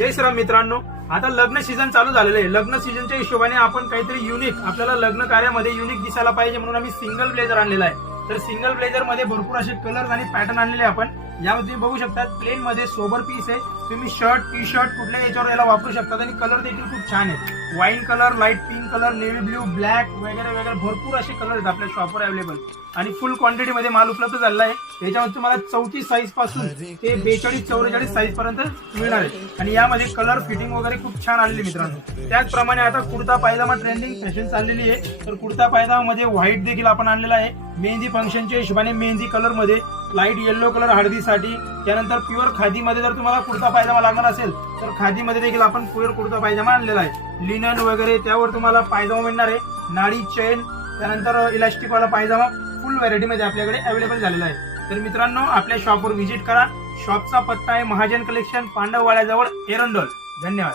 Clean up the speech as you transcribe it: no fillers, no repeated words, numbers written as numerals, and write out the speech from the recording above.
जय श्रीराम मित्रांनो, आता लग्न सीझन चालू झालेलं आहे। लग्न सीझनच्या हिशोबाने आपण काहीतरी युनिक, आपल्याला लग्न कार्यामध्ये युनिक दिसायला पाहिजे म्हणून आम्ही सिंगल ब्लेझर आणलेला आहे। तर सिंगल ब्लेझर मध्ये भरपूर असे कलर्स आणि पॅटर्न आणलेले आपण। यामध्ये तुम्ही बघू शकता प्लेन मध्ये सोबर पीस आहे। तुम्ही शर्ट, टी शर्ट कुठल्या याच्यावर याला वापरू शकता आणि कलर देखील खूप छान आहे। Wine colour, light pink colour, navy blue, black वगैरे वगैरे भरपूर असे कलर आहेत आपल्या शॉपवर अवेलेबल आणि फुल क्वांटिटी मध्ये माल उपलब्ध झालेला आहे। याच्यामध्ये तुम्हाला 34 साईज पासून ते 42-44 साईज पर्यंत मिळणार आहे आणि यामध्ये कलर फिटिंग वगैरे खूप छान आलेली मित्रांनो। त्याचप्रमाणे आता कुर्ता पायजामा ट्रेंडिंग फॅशन चाललेली आहे। तर कुर्ता पायजामा मध्ये व्हाईट देखील आपण आणलेला आहे। मेहंदी फंक्शनच्या हिशोबाने मेहंदी कलर मध्ये, लाईट येलो कलर हळदीसाठी, त्यानंतर प्युअर खादी मध्ये जर तुम्हाला कुर्ता पायजामा लागणार असेल तर खादी मध्ये देखील आपण प्युअर कुर्ता पायजामा आणलेला आहे। लिनन वगैरे त्यावर तुम्हाला पायजामा मिळणार आहे। नाडी चेन, त्यानंतर इलास्टिक वाला पायजामा फुल व्हरायटी मध्ये आपल्याकडे अवेलेबल झालेला आहे। तर मित्रांनो, आपल्या शॉपवर व्हिजिट करा। शॉपचा पत्ता आहे महाजन कलेक्शन, पांडववाड्याजवळ, एरंडोल। धन्यवाद।